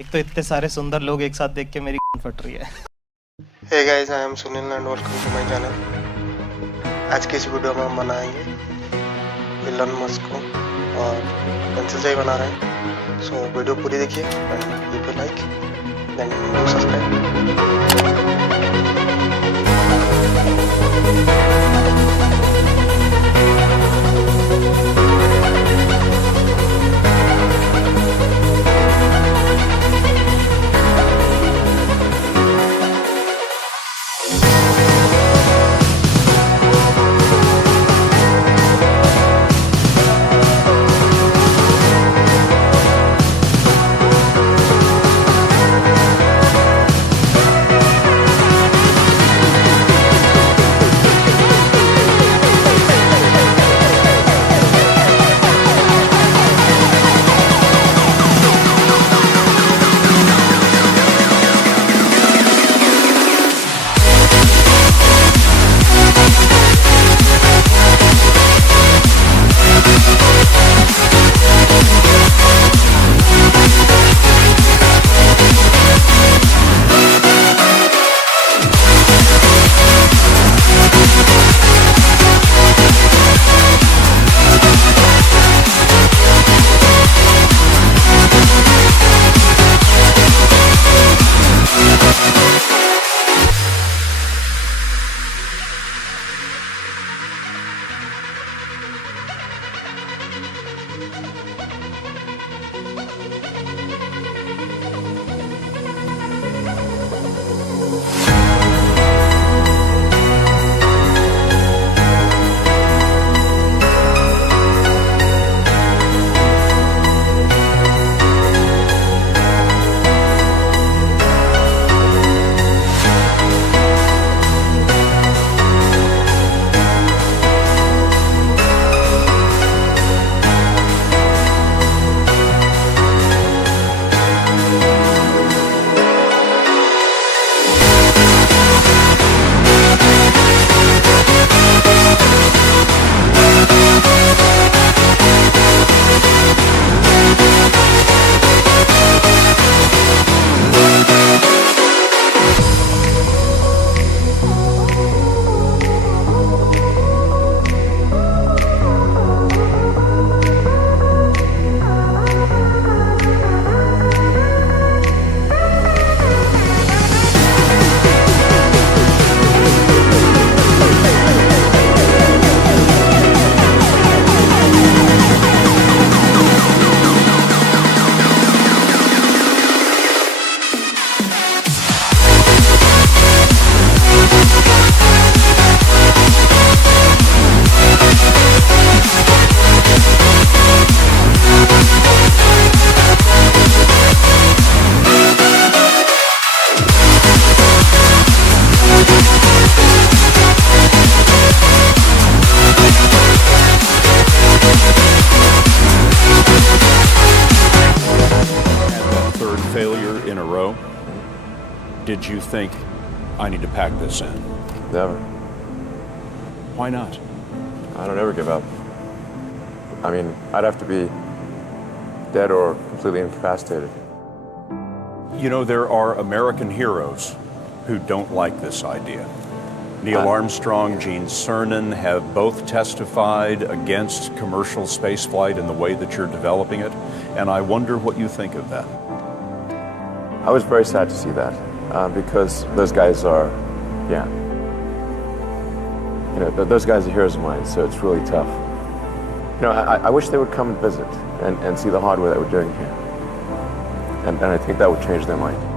एक तो इतने सारे सुंदर लोग एक साथ देख के मेरी फट रही है। Hey guys, I am Sunil and welcome to my channel। आज के इस वीडियो में हम बनाएंगे एलन मस्क को और पेंसिल से ही बना रहे हैं। सो वीडियो पूरी देखिए and give a like then do subscribe. Failure in a row, did you think, I need to pack this in? Never. Why not? I don't ever give up. I mean, I'd have to be dead or completely incapacitated. You know, there are American heroes who don't like this idea. Neil Armstrong, Gene Cernan have both testified against commercial spaceflight in the way that you're developing it, and I wonder what you think of that. I was very sad to see that because those guys are, those guys are heroes of mine, so it's really tough. You know, I wish they would come and visit and see the hardware that we're doing here. And I think that would change their mind.